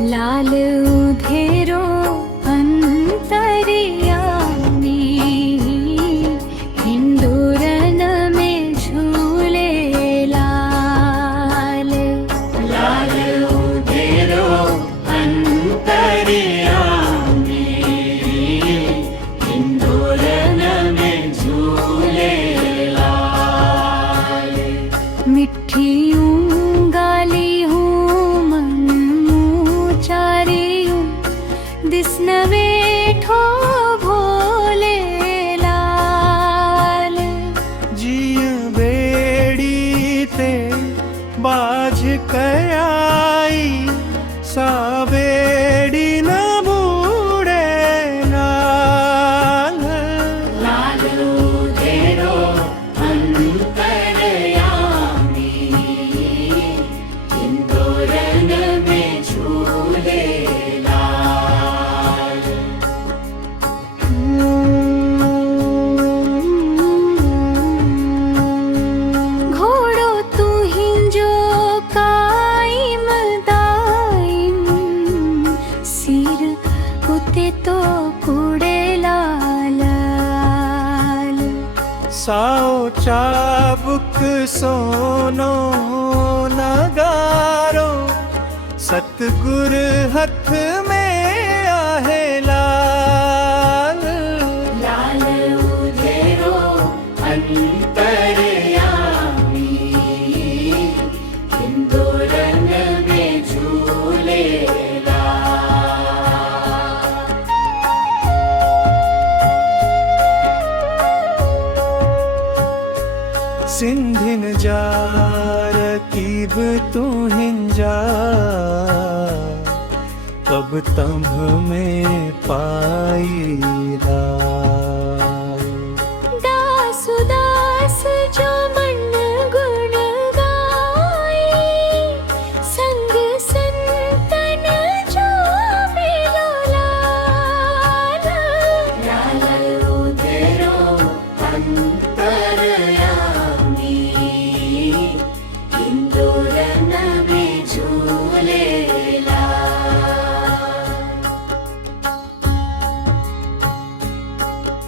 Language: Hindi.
लाल उधेरो अंतरियामी, हिंदुरन में झूले लाल। लाल उधेरो अंतरियामी, हिंदुरन में झूले लाल। मिठी गाली हूँ मन चारी हूँ, दिसन वेठो भोले लाल। जिय बेड़ी ते बाज कयाई, सा बेड़ी न बूढ़े लाल। लाल उधेरो अंतरयामी, हिंदुरन में झूले लाल। घोड़ो तू हिंजो कायम दायम, सिर उते तो कुड़े लाल। साओ चाबुक सोनो नगारो, सतगुर हथ में आहे लाल। लाल उधेरो अंतरयामी, हिंदुरन में झूले लाल। सिंधिन जार कीब तू हिंजा, कब तंभ में पाई